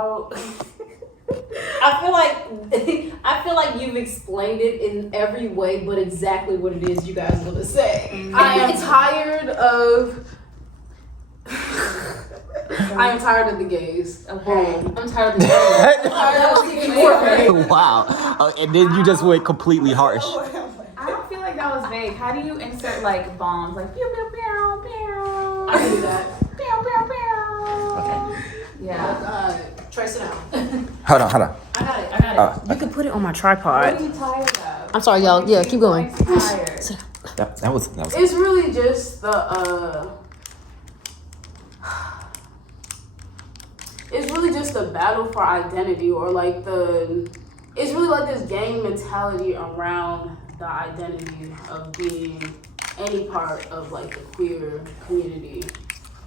I feel like you've explained it in every way, but exactly what it is you guys want to say. I am tired of. I am tired of the gays. Okay, I'm tired of the gays. Wow. And then you just went completely harsh. I don't feel like that was vague. How do you insert like bombs, like pew pew pew pew? I can do that. Pew pew pew. Okay. Yeah. Trace it out. Hold on. I got it. You can put it on my tripod. What are you tired of? I'm sorry, y'all. Yeah, keep going. Tired. That was. It's really just the it's really just the battle for identity, or like it's really like this gang mentality around the identity of being any part of like the queer community.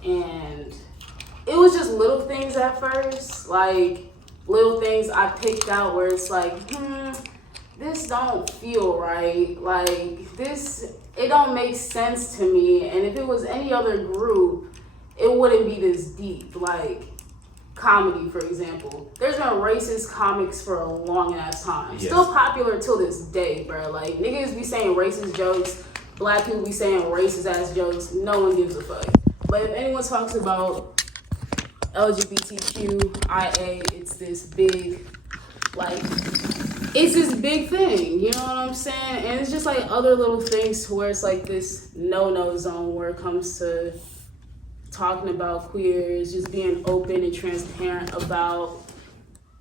And it was just little things at first, like little things I picked out where it's like, this don't feel right, like this, it don't make sense to me. And if it was any other group, it wouldn't be this deep. Like comedy, for example, there's been racist comics for a long ass time. Yes. Still popular till this day, bro. Like niggas be saying racist jokes, black people be saying racist ass jokes, no one gives a fuck. But if anyone talks about lgbtqia, it's this big, like, it's this big thing, you know what I'm saying? And it's just like other little things to where it's like this no-no zone where it comes to talking about queers, just being open and transparent about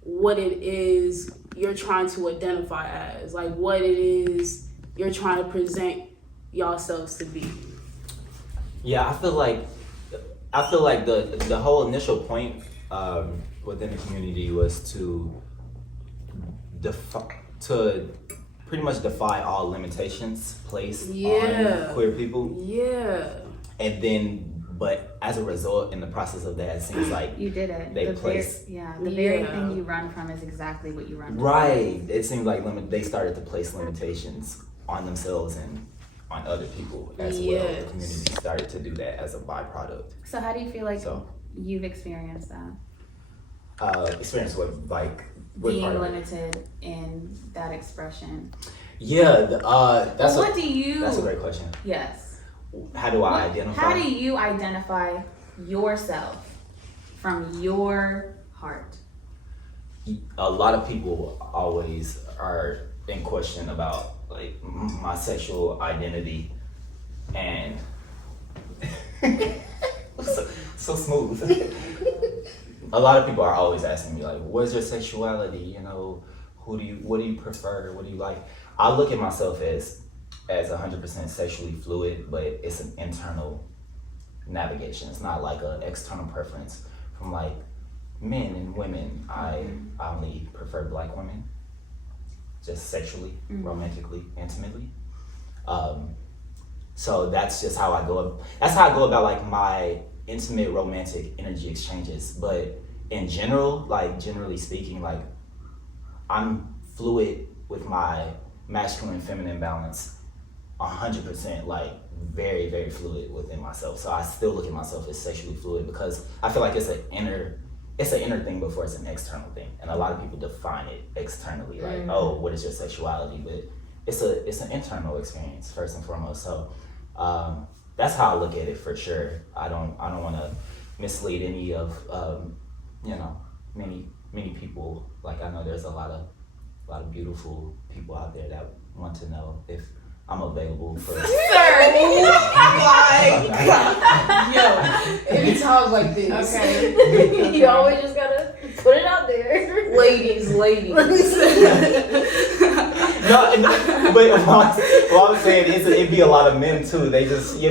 what it is you're trying to identify as, like what it is you're trying to present yourselves to be. Yeah, I feel like the whole initial point within the community was to pretty much defy all limitations placed on queer people. Yeah. And then, but as a result, in the process of that, it seems like You did it. They the place- very thing you run from is exactly what you run from. right. It seemed like they started to place limitations on themselves and on other people as well. The community started to do that as a byproduct. So how do you feel like So- you've experienced that? Experience with like what Being part of it? limited in that expression. Yeah, that's What do you? that's a great question. Yes. How do I identify? How do you identify yourself from your heart? A lot of people always are in question about like my sexual identity, and so smooth. A lot of people are always asking me like, "What's your sexuality? You know, what do you prefer? What do you like?" I look at myself as 100% sexually fluid, but it's an internal navigation. It's not like an external preference from like men and women. I only prefer black women, just sexually, romantically, intimately. So that's just how I go. That's how I go about like my intimate romantic energy exchanges. But in general, like generally speaking, like I'm fluid with my masculine and feminine balance 100%, like very, very fluid within myself. So I still look at myself as sexually fluid because I feel like it's an inner thing before it's an external thing. And a lot of people define it externally, like, oh, what is your sexuality? But it's an internal experience first and foremost. So that's how I look at it for sure. I don't want to mislead any of many people. Like I know there's a lot of beautiful people out there that want to know if I'm available for. Sir, any times like this, Okay. You always just gotta put it out there. ladies. No, but what I'm saying is it'd be a lot of men too. They just, they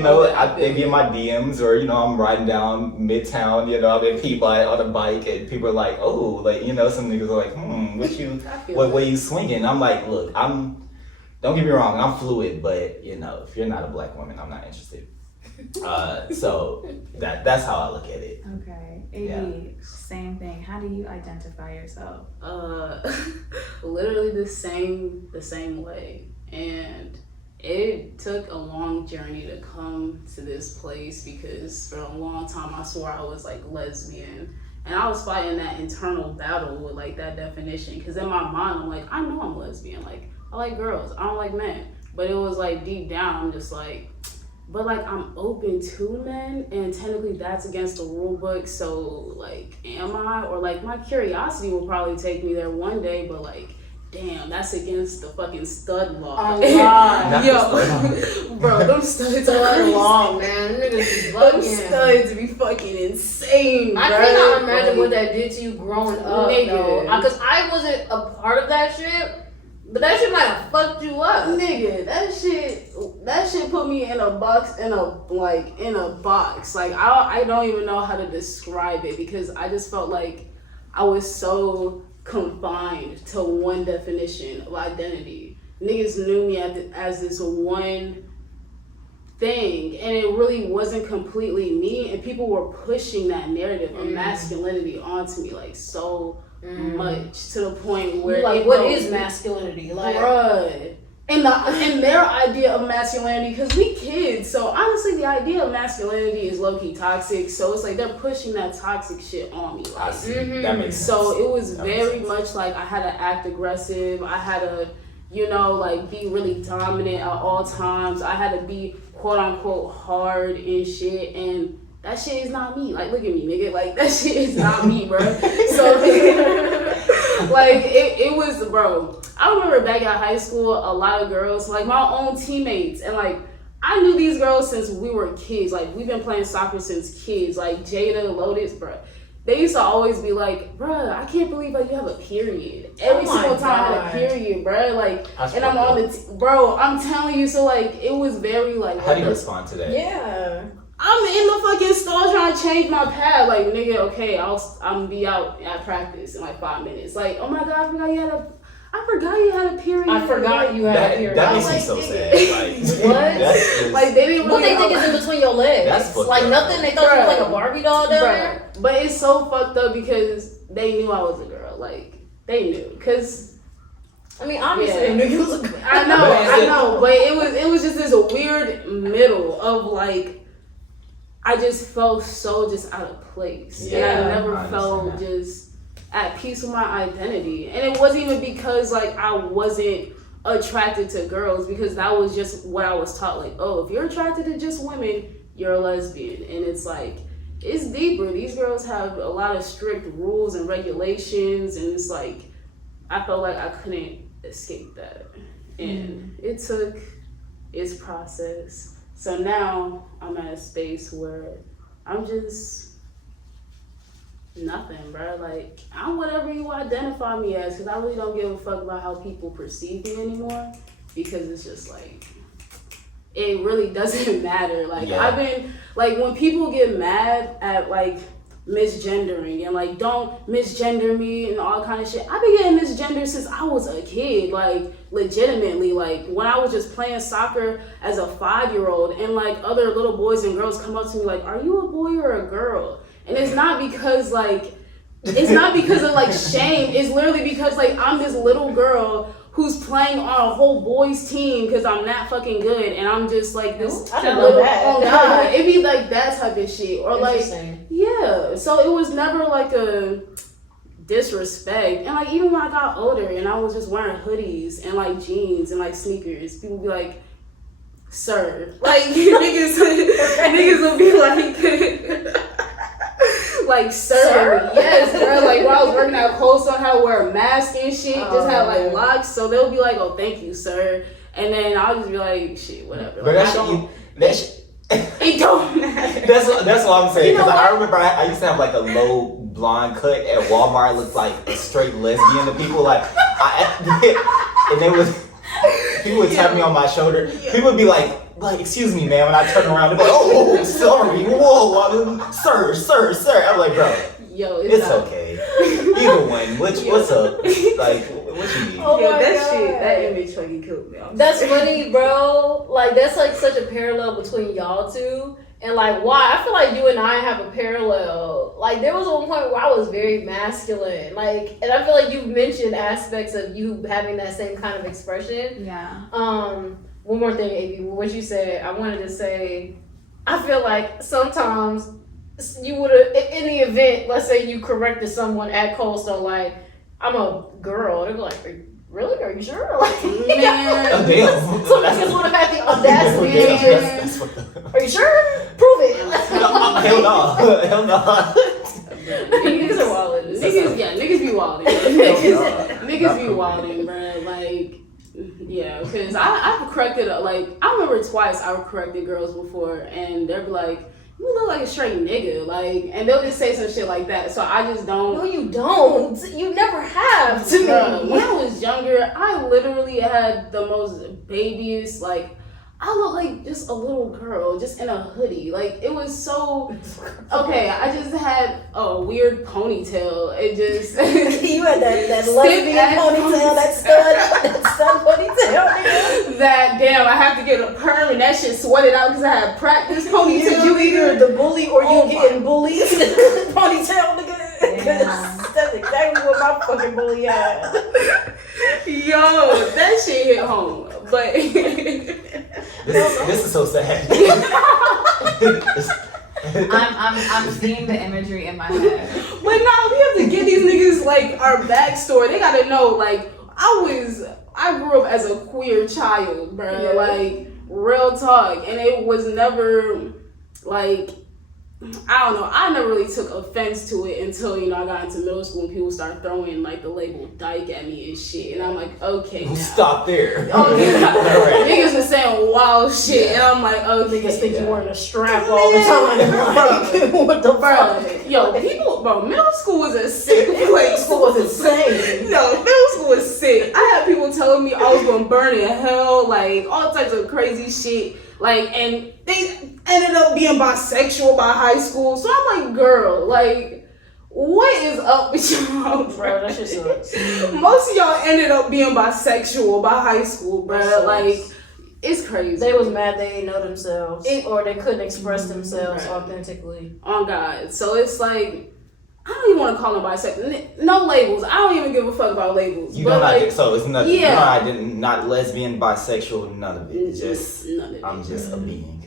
be in my DMs or, I'm riding down Midtown, I'm in Peabody on a bike and people are like, oh, like, some niggas are like, what way you swinging? I'm like, look, don't get me wrong, I'm fluid, but, if you're not a black woman, I'm not interested. So that's how I look at it. Okay. AB, same thing. How do you identify yourself? Literally the same way. And it took a long journey to come to this place because for a long time I swore I was like lesbian. And I was fighting that internal battle with like that definition, because in my mind I'm like, I know I'm lesbian, like I like girls, I don't like men. But it was like deep down I'm just like, but like I'm open to men, and technically that's against the rule book, so like am I? Or like my curiosity will probably take me there one day, but like damn, that's against the fucking stud law. Oh God. Yo, bro, them studs Stud are law, man. Them niggas be them bugging. studs be fucking insane, I bro. cannot imagine Like, what that did to you growing up, Nigga. because I wasn't a part of that shit. But that shit might have fucked you up. Nigga, that shit put me in a box, in a box. Like I don't even know how to describe it, because I just felt like I was so confined to one definition of identity. Niggas knew me as this one thing, and it really wasn't completely me, and people were pushing that narrative of masculinity onto me like so much, to the point where like, what is masculinity? Like, bruh. And their idea of masculinity, because we kids, so honestly the idea of masculinity is low-key toxic, so it's like they're pushing that toxic shit on me. Like, That makes sense. so it was That makes very sense. much like I had to act aggressive, I had to, you know, like be really dominant at all times, I had to be quote-unquote hard and shit, and that shit is not me. Like, look at me, nigga. Like, that shit is not me, bro. So, like, it was, bro. I remember back at high school, a lot of girls, like my own teammates, and like, I knew these girls since we were kids. Like, we've been playing soccer since kids. Like, Jada, Lotus, bro. They used to always be like, bruh, I can't believe like you have a period. Every single time I had a period, bruh. Like, and I'm on the, bro, I'm telling you, so like, it was very like. How do you respond to that? yeah. I'm in the fucking store trying to change my pad. Like, nigga, okay, I'm be out at practice in like 5 minutes. Like, oh my god, I forgot you had a period. I forgot you had a period. That I makes was me so like, sad. Like, what? that's just, Like, they didn't What really. they think is in between your legs? That's fucked like up. nothing. They thought you was like a Barbie doll down there. Bruh. But it's so fucked up because they knew I was a girl. Like, they knew. Cause I mean, obviously Yeah. they knew you was a girl. I know. But it was just this weird middle of like, I just felt so just out of place. Yeah, and I never I felt understand just at peace with my identity. And it wasn't even because like I wasn't attracted to girls, because that was just what I was taught. Like, oh, if you're attracted to just women, you're a lesbian. And it's like, it's deeper. These girls have a lot of strict rules and regulations, and it's like, I felt like I couldn't escape that. And it took its process. So now I'm at a space where I'm just nothing, bro. Like, I'm whatever you identify me as, because I really don't give a fuck about how people perceive me anymore, because it's just like, it really doesn't matter. Like, Yeah. I've been, like, when people get mad at, like, misgendering and, like, don't misgender me and all kind of shit, I've been getting misgendered since I was a kid, like, legitimately. Like, when I was just playing soccer as a 5-year-old, and, like, other little boys and girls come up to me, like, are you a boy or a girl? And it's not because, like, it's not because of, like, shame. It's literally because, like, I'm this little girl who's playing on a whole boys team because I'm not fucking good, and I'm just like this I didn't know little, that. oh god, it'd be like that type of shit, or like, Interesting. yeah. So it was never like a disrespect, and like even when I got older and I was just wearing hoodies and like jeans and like sneakers, people would be like, "Sir," like niggas would be like. Like, sir, yes, bro. Like, when I was working at Cold Stone, I had to wear a mask and shit. Just had like locks, so they'll be like, "Oh, thank you, sir," and then I'll just be like, "Shit, whatever." But Like, it don't matter. That's what I'm saying, You know because I what? remember I used to have like a low blonde cut at Walmart. I looked like a straight lesbian to people. Like, and they would, people would tap me on my shoulder. People would be like, excuse me, man. When I turn around, they'd be like, oh, sorry, whoa, sir. I'm like, bro, Yo, it's not. okay. Either one. What's up? Like, what you need? Oh Yo, my that God. shit, that image fucking killed me. I'm That's sorry. funny, bro. Like, that's like such a parallel between y'all two. And like, why? I feel like you and I have a parallel. Like, there was one point where I was very masculine. Like, and I feel like you've mentioned aspects of you having that same kind of expression. Yeah. One more thing, AB, what you said, I wanted to say, I feel like sometimes you would have, in the event, let's say you corrected someone at Cold Stone, like, I'm a girl, they'd be like, really? Are you sure? Like, Man. Oh, damn. some niggas would have had the audacity to That's just, what the... are you sure? Prove it. Hell no. Hell no. Niggas are wildin'. Niggas be wilding. Niggas be wilding, bro. Like, yeah, because I've corrected, like, I remember twice I corrected girls before, and they'd be like, you look like a straight nigga, like, and they'll just say some shit like that. So I just don't. No, you don't. You never have to Bruh, me. when I was younger, I literally had the most babiest, like, I look like just a little girl, just in a hoodie. Like, it was so, okay, I just had a weird ponytail. It just... You had that Stiff lesbian ass ponytail, that stud ponytail, nigga. that, damn, I have to get a perm and that shit sweated out because I had practice ponytail. You either the bully or you Oh getting bullied. Ponytail, nigga. Yeah. That's exactly what my fucking bully had. Yo, that shit hit home. But... This is so sad. I'm seeing the imagery in my head. But no, we have to give these niggas like our backstory. They gotta know, like, I grew up as a queer child, bro. Yeah. Like, real talk. And it was never like, I don't know, I never really took offense to it until, you know, I got into middle school and people started throwing like the label dyke at me and shit. And I'm like, okay. Who now. stopped there? Oh, yeah. Alright. Niggas was saying wild shit, and I'm like, oh, Niggas think Yeah. you wearing a strap all the time. Like, what the bro, fuck? yo, people, bro, middle school was a sick place. School was insane. No, middle school was sick. I had people telling me I was gonna burn in hell, like all types of crazy shit. Like, and they ended up being bisexual by high school. So I'm like, girl, like, what is up with y'all, Bro, that shit sucks. Most of y'all ended up being bisexual by high school, bro. That sucks. Like, it's crazy. They was mad they didn't know themselves, or they couldn't express themselves Right. authentically. Oh God. So it's like, I don't even want to call them bisexual. No labels. I don't even give a fuck about labels. You but don't like, like, so it's nothing. yeah. Not lesbian, bisexual, none of it. It's just none of it. I'm just a being.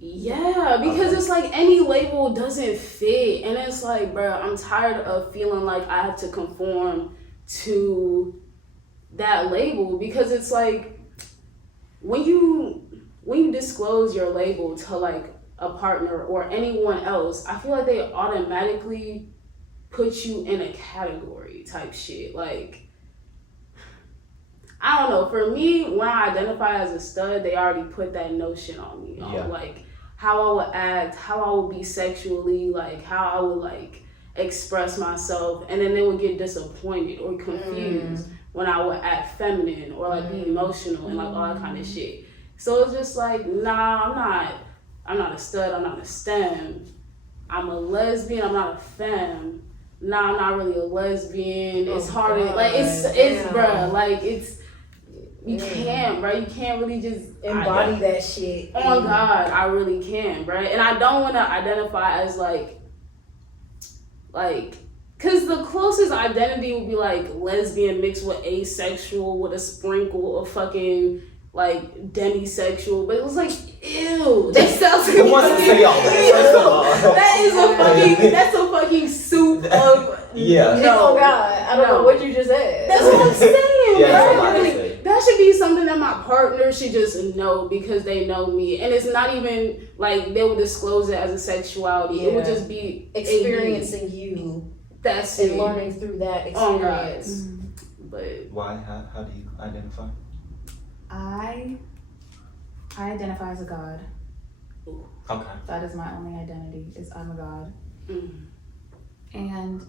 Yeah, because it's like any label doesn't fit, and it's like, bro, I'm tired of feeling like I have to conform to that label, because it's like when you disclose your label to like a partner or anyone else, I feel like they automatically put you in a category type shit. Like, I don't know. For me, when I identify as a stud, they already put that notion on me. Yeah. Like how I would act, how I would be sexually, like how I would like express myself, and then they would get disappointed or confused when I would act feminine or like be emotional and like all that kind of shit. So it's just like, nah, I'm not a stud, I'm not a STEM. I'm a lesbian, I'm not a femme. Nah, I'm not really a lesbian. It's hard to, like, it's bruh, like, it's, you can't, bro. You can't really just Embody that shit. Oh my God, I really can, bro. And I don't want to identify as like, cause the closest identity would be like lesbian mixed with asexual with a sprinkle of fucking like demisexual. But it was like, ew. That sounds like Who wants to say all that? First of all. that's a fucking soup of Yeah. Oh God, I don't know what you just said. That's what I'm saying, Yeah, bro. that's a lot to Like, say. that should be something that my partner should just know because they know me. And it's not even like they would disclose it as a sexuality. It would Yeah. just be Experiencing you that's and it. learning through that Oh, God. experience. But Why? How do you identify? I identify as a god. Okay. That is my only identity, is I'm a god. And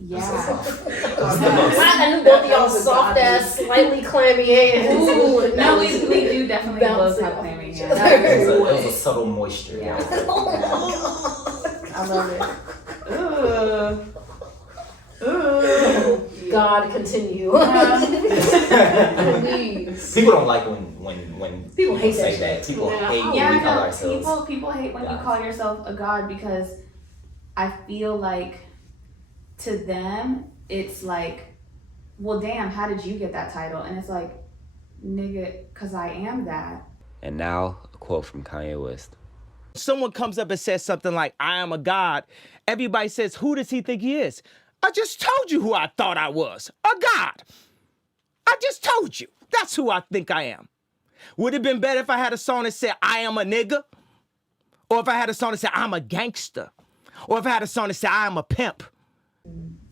yeah. I knew both of y'all soft ass, slightly clammy hands. Ooh, No, we do definitely both Bouncing have off claiming. each Yeah, other. It was a subtle moisture. Yeah. I love Ugh. it. God, continue. please. People don't like when People hate say that that. People Yeah. hate when Yeah, we call no, ourselves. people hate when you gods. call yourself a god because I feel like to them it's like, well, damn, how did you get that title? And it's like, nigga, cause I am that. And now, a quote from Kanye West. Someone comes up and says something like, I am a god. Everybody says, who does he think he is? I just told you who I thought I was. A god. I just told you. That's who I think I am. Would it have been better if I had a song that said, I am a nigga? Or if I had a song that said, I'm a gangster? Or if I had a song that said, I am a pimp?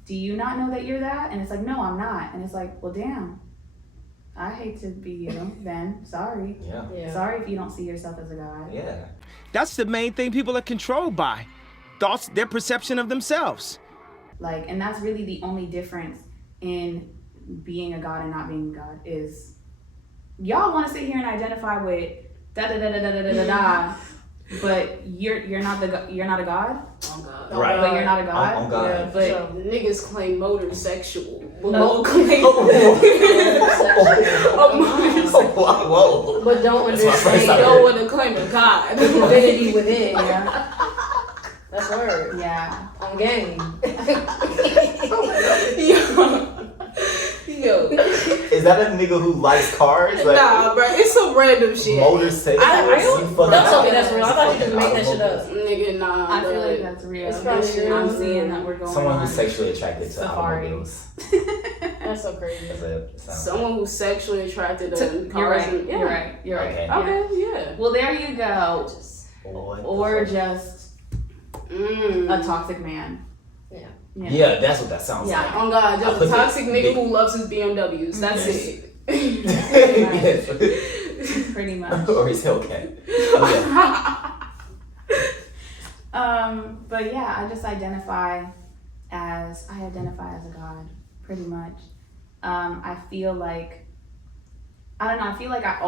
Do you not know that you're that? And it's like, no, I'm not. And it's like, well, damn. I hate to be you then. Sorry. Yeah. Sorry if you don't see yourself as a god. Yeah. That's the main thing people are controlled by. Thoughts, their perception of themselves. Like, and that's really the only difference in being a god and not being a god is y'all want to sit here and identify with da da da da da da da da, but you're not a god. Oh God. Right. But you're not a god. On God. Yeah, But so, Niggas claim motor sexual. No. Claim Whoa. but don't That's my first they time. understand don't want to claim a God. divinity within. yeah, That's word. yeah. On game. Yo. Is that a nigga who likes cars? Like, Nah, bro, it's some random shit. motorcycles? I don't- You fucking- Don't tell me that's real. I thought you just made that shit up. Nigga, nah. I feel like but- that's real. It's probably real. I'm seeing that we're going Someone on. who's sexually attracted to Safari. automobiles. That's so crazy. That's it. Sounds Someone who's sexually attracted to You're cars. right. And, yeah. You're right. You're right. Okay. Okay, yeah. Well, there you go. What the Or fuck? just Mm. a toxic man. Yeah. Yeah, that's what that sounds Yeah. like. Oh God, I just put a the toxic nigga big- who loves his BMWs. That's Yes. it. Pretty much. Or his Hellcat. Oh, But yeah, I identify as a god, pretty much. I feel like, I don't know, I feel like I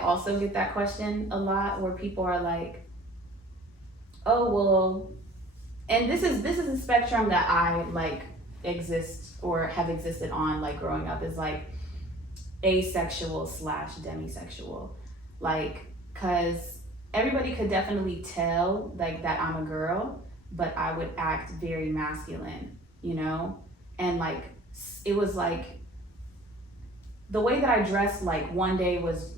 also get that question a lot where people are like, oh, well, and this is a spectrum that I like exist or have existed on, like growing up, is like asexual / demisexual. Like, cause everybody could definitely tell like that I'm a girl, but I would act very masculine, you know? And like, it was like, the way that I dressed, like one day was,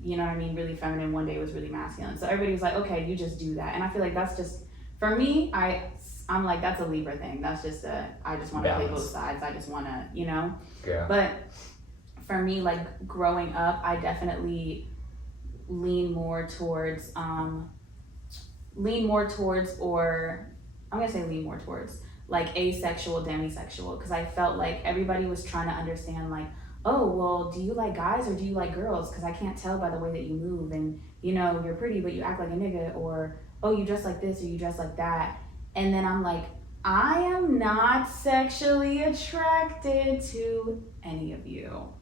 you know what I mean, really feminine, one day was really masculine. So everybody was like, okay, you just do that. And I feel like that's just, for me, I'm like, that's a Libra thing. That's just I just want to play Balance. both sides. I just want to, you know? yeah. But for me, like growing up, I definitely lean more towards, like asexual, demisexual, because I felt like everybody was trying to understand, like, oh, well, do you like guys or do you like girls? Because I can't tell by the way that you move, and you know, you're pretty, but you act like a nigga, or oh, you dress like this or you dress like that. And then I'm like, I am not sexually attracted to any of you.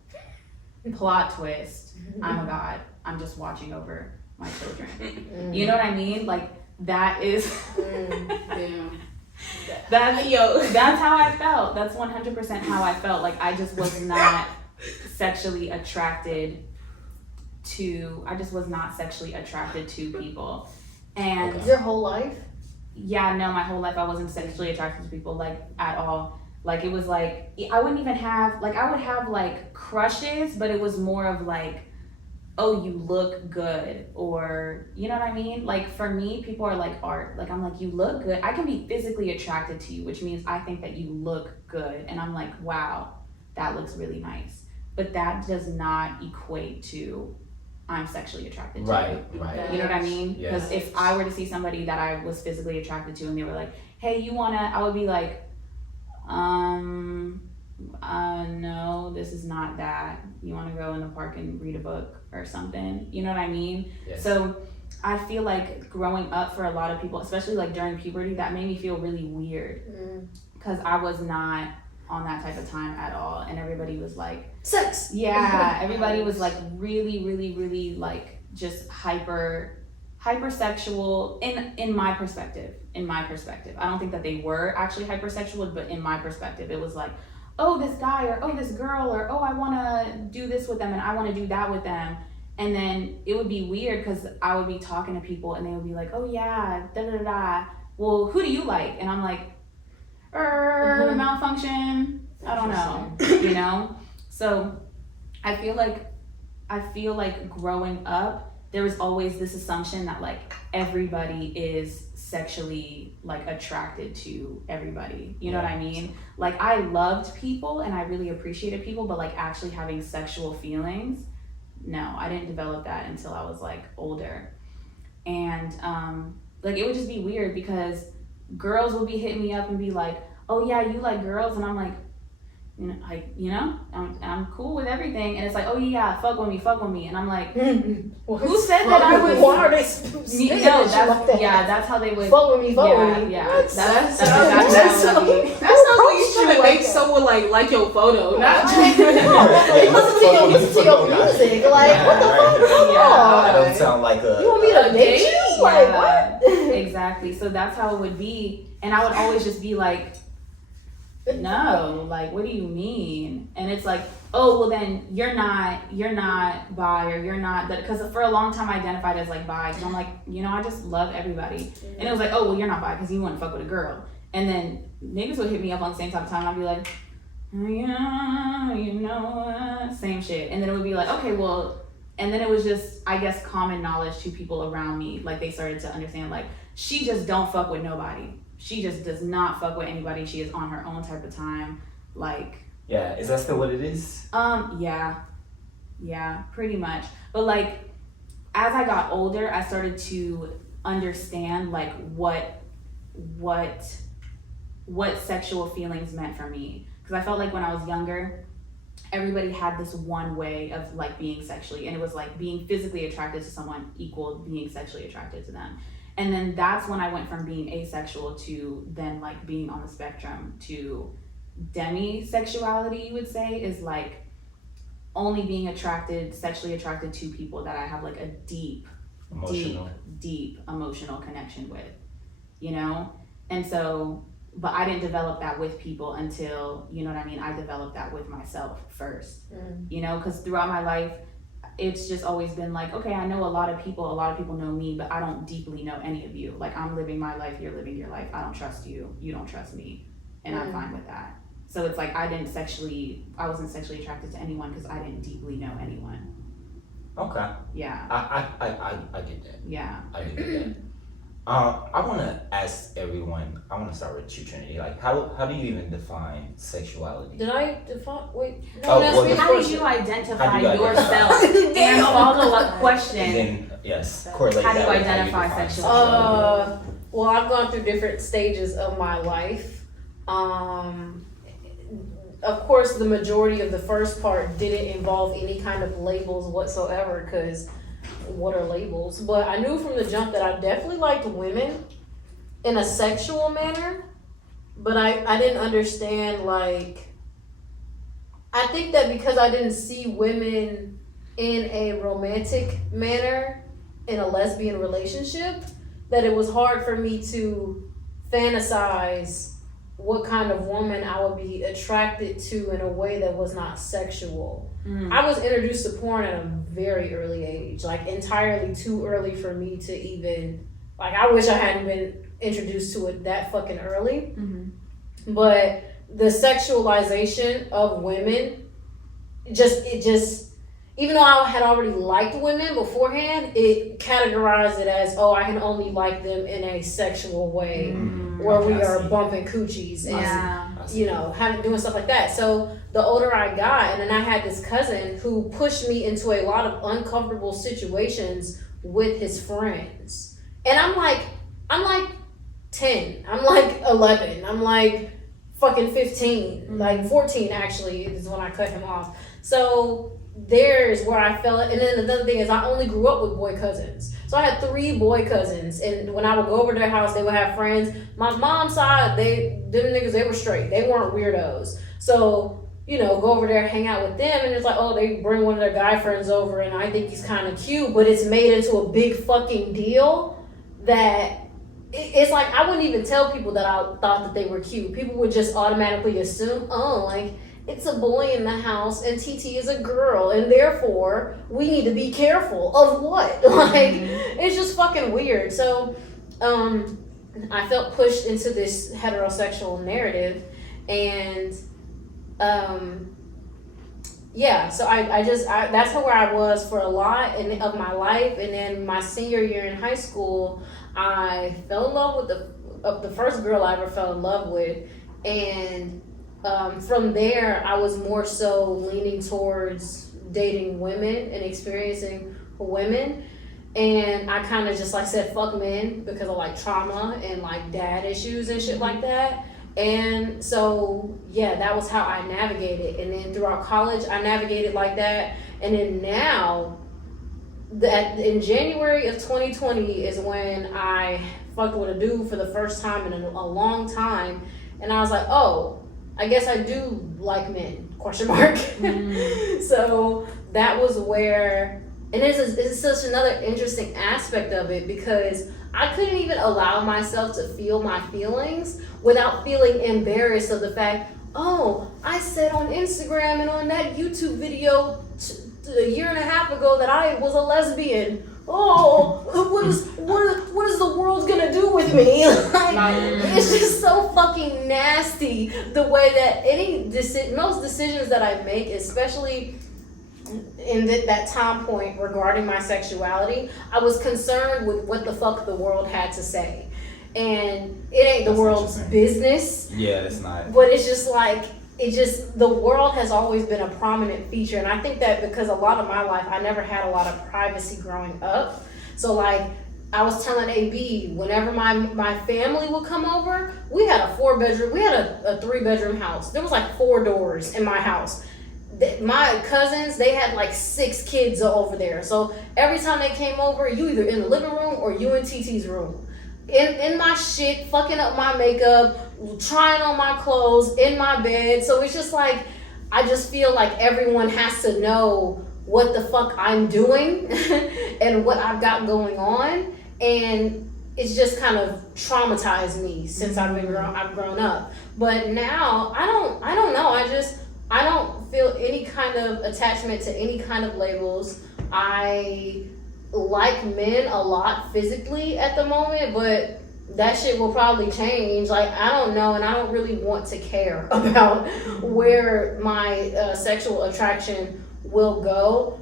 Plot twist. I'm a god. I'm just watching over my children. You know what I mean? Like, that is Damn. that's how I felt. That's 100% how I felt. Like, I just was not sexually attracted to people. And Your whole life? yeah, no, my whole life I wasn't sexually attracted to people, like, at all. Like, it was like, I wouldn't even have, like, I would have like crushes, but it was more of like, oh, you look good, or, you know what I mean? Like, for me, people are like art. Like, I'm like, you look good. I can be physically attracted to you, which means I think that you look good. And I'm like, wow, that looks really nice. But that does not equate to I'm sexually attracted to Right, you. right. You know what I mean? Yeah. Because if I were to see somebody that I was physically attracted to and they were like, hey, you wanna, I would be like, no, this is not that. You wanna go in the park and read a book or something? You know what I mean? Yes. So I feel like growing up for a lot of people, especially like during puberty, that made me feel really weird because I was not on that type of time at all. And everybody was like, Sex. yeah, everybody was like really, really, really like just hypersexual in my perspective. I don't think that they were actually hypersexual, but in my perspective, it was like, oh, this guy, or oh, this girl, or oh, I want to do this with them and I want to do that with them. And then it would be weird because I would be talking to people and they would be like, oh yeah, da da da. Well, who do you like? And I'm like, malfunction. I don't know, you know? So I feel like growing up, there was always this assumption that like everybody is sexually like attracted to everybody. You know what I mean? Like I loved people and I really appreciated people, but like actually having sexual feelings, no, I didn't develop that until I was like older. And like it would just be weird because girls would be hitting me up and be like, oh yeah, you like girls? And I'm like, I'm cool with everything. And it's like, oh yeah, fuck with me. And I'm like, who said that I was? Why are they saying No, shit like that? that's how they would. Fuck with me. Yeah, that's how it would be. That sounds like you trying to make someone like your photo, not just listen to your music. Like, what the fuck is going That on? don't sound like a. You want me to date you? Like, what? Exactly. So that's how it would be. And I would always just be like, no, like, what do you mean? And it's like, oh, well then you're not bi, or you're not that, because for a long time I identified as like bi, because I'm like, I just love everybody. And it was like, oh, well, you're not bi because you wouldn't fuck with a girl. And then niggas would hit me up on the same type of time. I'd be like, yeah, same shit. And then it would be like, okay, well, and then it was just, I guess, common knowledge to people around me. Like they started to understand, like, she just don't fuck with nobody. She just does not fuck with anybody. She is on her own type of time. Like. Yeah, is that still what it is? Yeah, pretty much. But like, as I got older, I started to understand like what sexual feelings meant for me. Because I felt like when I was younger, everybody had this one way of like being sexually, and it was like being physically attracted to someone equaled being sexually attracted to them. And then that's when I went from being asexual to then like being on the spectrum to demisexuality, you would say, is like only being sexually attracted to people that I have like a deep emotional connection with, And so, but I didn't develop that with people until, I developed that with myself first, because throughout my life, it's just always been like, okay, I know a lot of people know me, but I don't deeply know any of you. Like, I'm living my life, you're living your life. I don't trust you, you don't trust me, and I'm fine with that. So it's like I wasn't sexually attracted to anyone because I didn't deeply know anyone. Okay. Yeah. I get that. Yeah. I get that. I want to ask everyone. I want to start with you, Trinity. Like, how do you even define sexuality? Did I define? Wait. How do you identify yourself? And follow-up question. And then yes, correlate. How do you that identify define sexuality? Well, I've gone through different stages of my life. Of course, the majority of the first part didn't involve any kind of labels whatsoever, because what are labels? But I knew from the jump that I definitely liked women in a sexual manner, but I didn't understand, like, I think that because I didn't see women in a romantic manner in a lesbian relationship, that it was hard for me to fantasize what kind of woman I would be attracted to in a way that was not sexual. I was introduced to porn at a very early age, like entirely too early for me to even, like, I wish I hadn't been introduced to it that fucking early. But the sexualization of women, even though I had already liked women beforehand, it categorized it as, oh, I can only like them in a sexual way, where we are bumping coochies and doing stuff like that. So the older I got, and then I had this cousin who pushed me into a lot of uncomfortable situations with his friends. And I'm like 10, I'm like 11, I'm like fucking 15, like 14 actually is when I cut him off. So there's where I felt it. And then another thing is I only grew up with boy cousins. So I had 3 boy cousins, and when I would go over to their house, they would have friends. My mom's side, them niggas, they were straight. They weren't weirdos. So, go over there, hang out with them, and it's like, oh, they bring one of their guy friends over, and I think he's kind of cute, but it's made into a big fucking deal that it's like I wouldn't even tell people that I thought that they were cute. People would just automatically assume, oh, like, it's a boy in the house and TT is a girl, and therefore we need to be careful of what? Like, it's just fucking weird. So I felt pushed into this heterosexual narrative, and yeah, so I that's where I was for a lot of my life, and then my senior year in high school, I fell in love with the first girl I ever fell in love with, and from there I was more so leaning towards dating women and experiencing women, and I kind of just like said fuck men because of like trauma and like dad issues and shit like that. And so, yeah, that was how I navigated. And then throughout college, I navigated like that. And then now, that in January of 2020 is when I fucked with a dude for the first time in a long time. And I was like, oh, I guess I do like men, question mark. So that was where, and it's such another interesting aspect of it because I couldn't even allow myself to feel my feelings without feeling embarrassed of the fact, oh, I said on Instagram and on that YouTube video a year and a half ago that I was a lesbian. Oh, what is the world gonna do with me? Like, it's just so fucking nasty the way that most decisions that I make, especially in that time point regarding my sexuality, I was concerned with what the fuck the world had to say. And it ain't the world's business. Yeah, it's not. But it's just like, the world has always been a prominent feature. And I think that because a lot of my life, I never had a lot of privacy growing up. So like, I was telling AB, whenever my family would come over, we had a 3-bedroom house. There was like 4 doors in my house. My cousins, they had like 6 kids over there. So every time they came over, you either in the living room or you in TT's room. In my shit, fucking up my makeup, trying on my clothes, in my bed. So it's just like, I just feel like everyone has to know what the fuck I'm doing and what I've got going on. And it's just kind of traumatized me since I've grown up. But now, I don't know. I don't feel any kind of attachment to any kind of labels. I like men a lot physically at the moment, but that shit will probably change. Like, I don't know, and I don't really want to care about where my sexual attraction will go.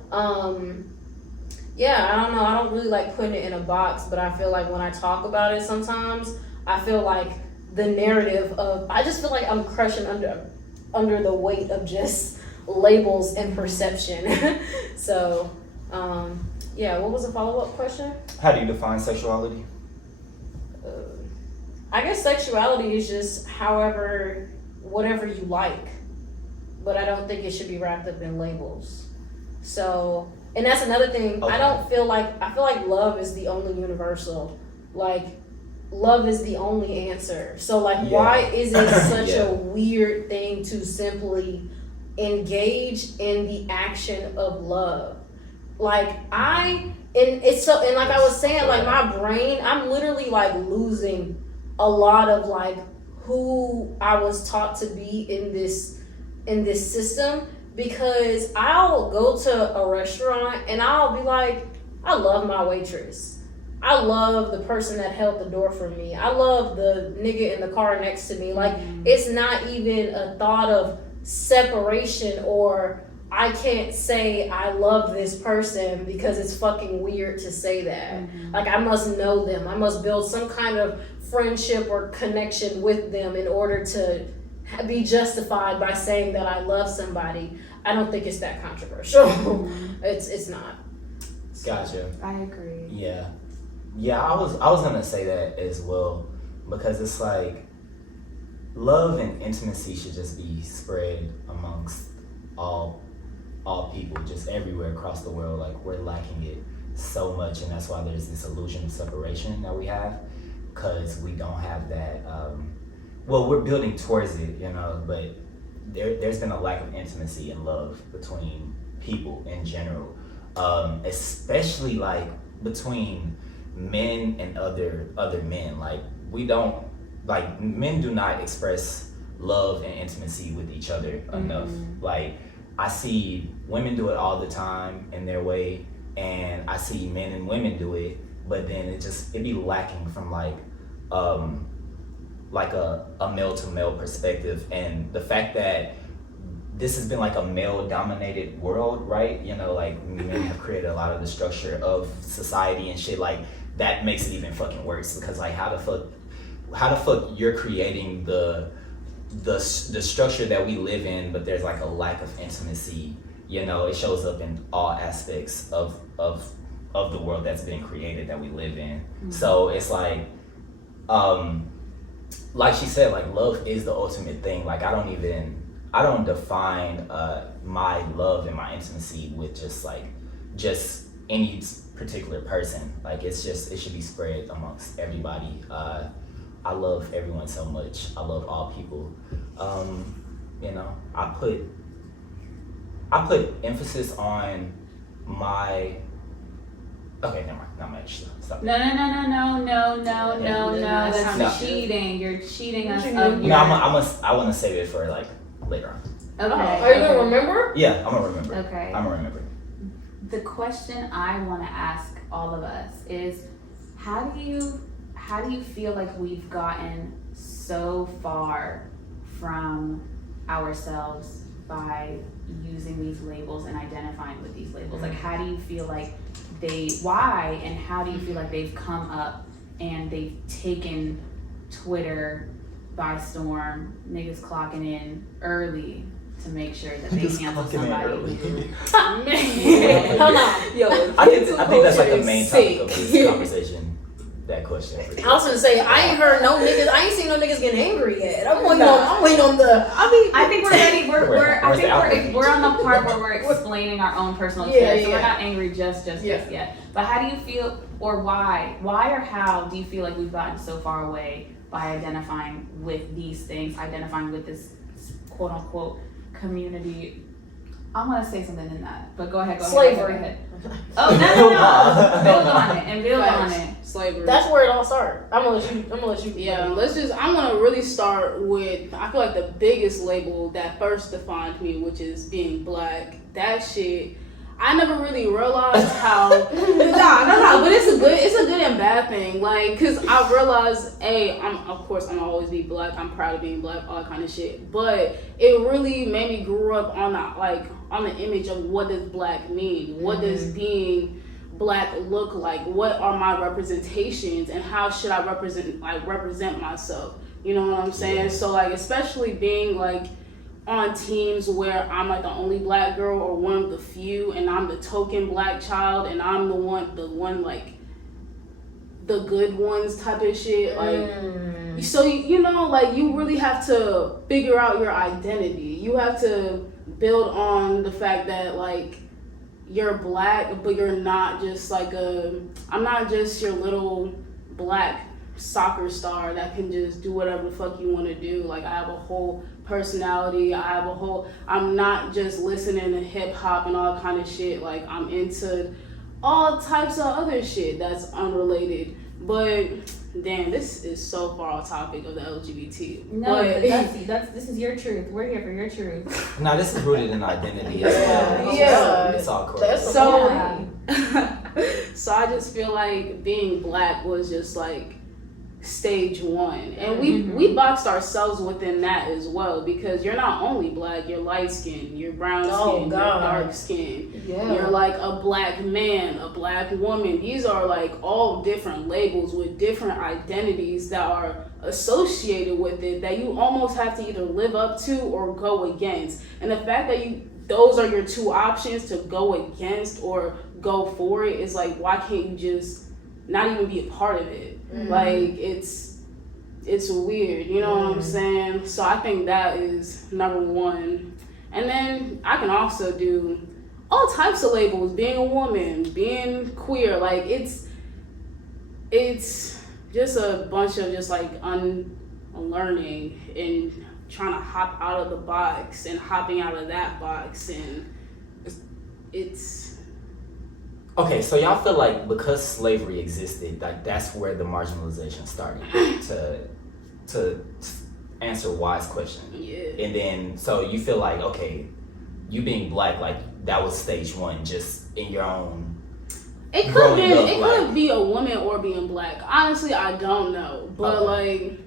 Yeah, I don't know. I don't really like putting it in a box, but I feel like when I talk about it sometimes, I feel like the narrative of, I just feel like I'm crushing under the weight of just labels and perception. So, yeah, what was the follow-up question? How do you define sexuality? I guess sexuality is just whatever you like, but I don't think it should be wrapped up in labels. So, and that's another thing. Okay. I feel like love is the only universal. Like, love is the only answer. So like, why is it such a weird thing to simply engage in the action of love? Like, like I was saying, like, my brain, I'm literally like losing a lot of like who I was taught to be in this system, because I'll go to a restaurant and I'll be like, I love my waitress. I love the person that held the door for me. I love the nigga in the car next to me. Like, it's not even a thought of separation, or I can't say I love this person because it's fucking weird to say that. Like, I must know them. I must build some kind of friendship or connection with them in order to be justified by saying that I love somebody. I don't think it's that controversial. It's not. Gotcha. I agree. Yeah, I was gonna say that as well, because it's like, love and intimacy should just be spread amongst all people, just everywhere across the world. Like, we're lacking it so much, and that's why there's this illusion of separation that we have, because we don't have that. Well, we're building towards it, but there's been a lack of intimacy and love between people in general, especially like between men and other men. Like, men do not express love and intimacy with each other enough. Like, I see women do it all the time in their way, and I see men and women do it, but then it be lacking from like a male to male perspective. And the fact that this has been like a male-dominated world, right? You know, like men have created a lot of the structure of society and shit. Like that makes it even fucking worse because like how the fuck you're creating the structure that we live in, but there's like a lack of intimacy. You know, it shows up in all aspects of the world that's been created that we live in. Mm-hmm. So it's like she said, like love is the ultimate thing. Like I don't define my love and my intimacy with just any particular person. Like it should be spread amongst everybody. I love everyone so much. I love all people. You know, I put emphasis on my. Okay, never mind. Not much. Stop. No. That's cheating. You're cheating us of your... No, I want to save it for like later on. Okay. Are you gonna remember? Yeah, I'm gonna remember. Okay. I'm gonna remember. The question I want to ask all of us is, how do you feel like we've gotten so far from ourselves by using these labels and identifying with these labels? Like, how do you feel like why and how do you feel like they've come up and they've taken Twitter by storm, niggas clocking in early to make sure that they cancel somebody? Hold on. Yo, I think that's like the main topic of this conversation. That question. I was gonna say I ain't heard no niggas. I ain't seen no niggas getting angry yet. I'm waiting on the. I think we're ready. We're on the part where we're explaining our own personal experience. So we're not angry just yet. But how do you feel, or why or how do you feel like we've gotten so far away by identifying with these things, identifying with this quote unquote community? I want to say something in that, but go ahead. Slavery. Go ahead. Oh no! Build on it. Slavery. That's where it all started. I'm gonna let you. Yeah, I'm gonna really start with, I feel like the biggest label that first defined me, which is being black. That shit, I never really realized how. But it's a good and bad thing. Like, cause I realized, of course I'm always be black. I'm proud of being black, all that kind of shit. But it really made me grow up on the image of what does black mean? What does being black look like? What are my representations and how should I represent myself? You know what I'm saying? Yeah. So like, especially being like on teams where I'm like the only black girl or one of the few, and I'm the token black child, and I'm the one like the good ones type of shit. Like, so you know, like you really have to figure out your identity. You have to build on the fact that like you're black, but you're not just like I'm not just your little black soccer star that can just do whatever the fuck you want to do. Like I have a whole personality. I'm not just listening to hip hop and all kind of shit. Like I'm into all types of other shit that's unrelated. But damn, this is so far off topic of the LGBT. No, but this is your truth. We're here for your truth. No, this is rooted in identity as well. Yeah. It's all correct. So I just feel like being black was just like stage one, and we boxed ourselves within that as well, because you're not only black, you're light skinned, you're brown skinned, you're dark skinned, you're like a black man, a black woman. These are like all different labels with different identities that are associated with it, that you almost have to either live up to or go against. And the fact that those are your two options, to go against or go for it, is like, why can't you just not even be a part of it? Like it's weird, you know what I'm saying? So I think that is number one. And then I can also do all types of labels, being a woman, being queer. Like it's just a bunch of just like unlearning and trying to hop out of the box and hopping out of that box, and it's okay, so y'all feel like because slavery existed, like that's where the marginalization started, to answer Y's question. Yeah. And then, so you feel like, okay, you being black, like that was stage one, just in your own. It could be a woman or being black. Honestly, I don't know, but like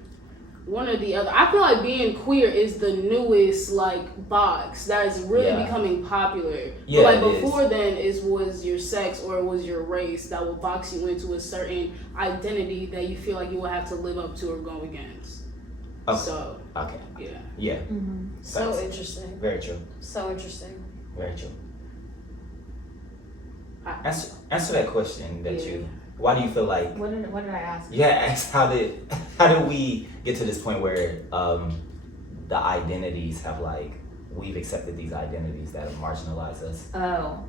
one or the other. I feel like being queer is the newest like box that is really becoming popular. Yeah, but like before then, it was your sex or it was your race that would box you into a certain identity that you feel like you would have to live up to or go against. Okay. So yeah. Mm-hmm. So That's interesting. very true. So interesting. Very true. Answer that question that you. Why do you feel like? What did I ask? Yeah, ask how did we get to this point where the identities have like we've accepted these identities that have marginalized us Oh.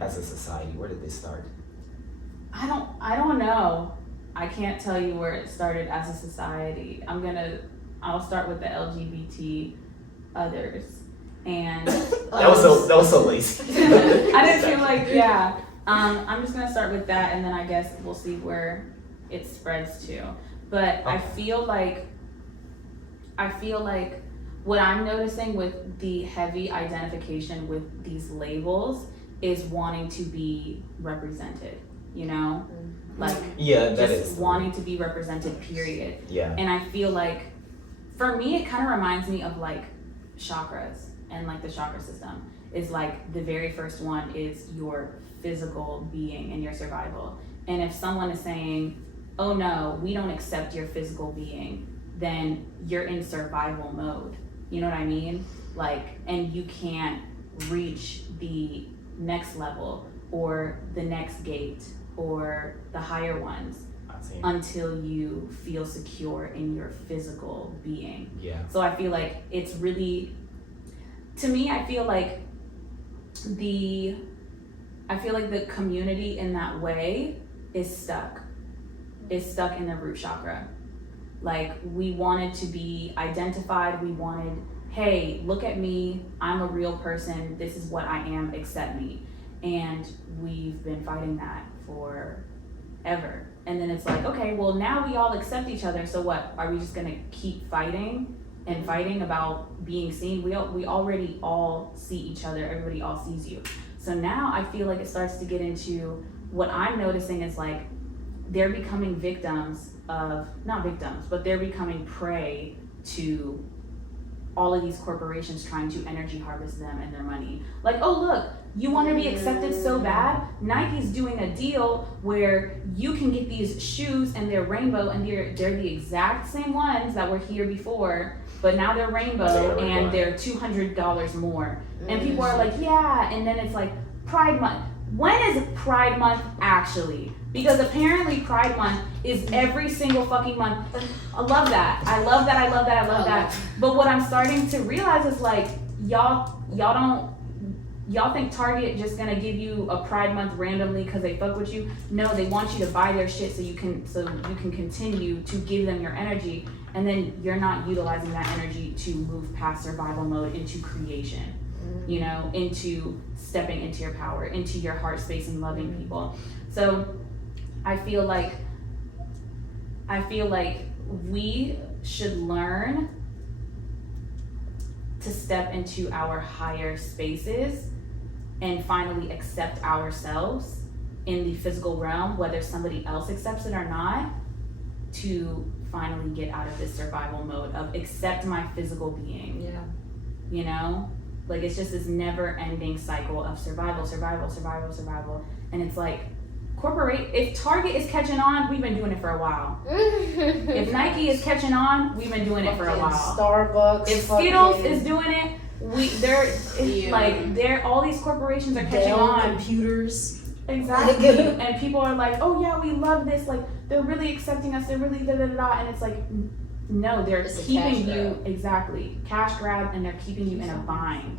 as a society? Where did this start? I don't know. I can't tell you where it started as a society. I'll start with the LGBT others. And That was so lazy. I didn't feel like I'm just gonna start with that, and then I guess we'll see where it spreads to. But Okay. I feel like what I'm noticing with the heavy identification with these labels is wanting to be represented, you know? Like Yeah, that just is wanting to be represented, period. Yeah. And I feel like for me it kind of reminds me of like chakras and like the chakra system is like the very first one is your physical being and your survival. And if someone is saying, oh no, we don't accept your physical being, then you're in survival mode. You know what I mean? Like, and you can't reach the next level or the next gate or the higher ones until you feel secure in your physical being. Yeah. So I feel like it's really, to me, I feel like the community in that way is stuck in the root chakra. Like, we wanted to be identified, we wanted, hey, look at me, I'm a real person, this is what I am, accept me. And we've been fighting that forever. And then it's like, okay, well now we all accept each other, so what? Are we just gonna keep fighting and fighting about being seen? We already all see each other, everybody all sees you. So now I feel like it starts to get into what I'm noticing is like, they're becoming they're becoming prey to all of these corporations trying to energy harvest them and their money. Like, oh look, you want to be accepted so bad? Nike's doing a deal where you can get these shoes and they're rainbow and they're the exact same ones that were here before, but now they're rainbow and they're $200 more. And people are like, yeah, and then it's like Pride Month. When is Pride Month actually? Because apparently Pride Month is every single fucking month. I love that. But what I'm starting to realize is like, y'all think Target just gonna give you a Pride Month randomly because they fuck with you? No, they want you to buy their shit so you can continue to give them your energy, and then you're not utilizing that energy to move past survival mode into creation. You know, into stepping into your power, into your heart space and loving people. So I feel like we should learn to step into our higher spaces and finally accept ourselves in the physical realm, whether somebody else accepts it or not, to finally get out of this survival mode of accept my physical being. Yeah. You know? Like, it's just this never-ending cycle of survival. And it's like, if Target is catching on, we've been doing it for a while. If Nike is catching on, we've been doing it for a while. Starbucks. If Skittles is doing it, all these corporations are catching on. Computers. Exactly. And people are like, oh yeah, we love this. Like, they're really accepting us. They're really da-da-da-da. And it's like, no, they're keeping you, exactly, cash grab, and they're keeping you in a bind.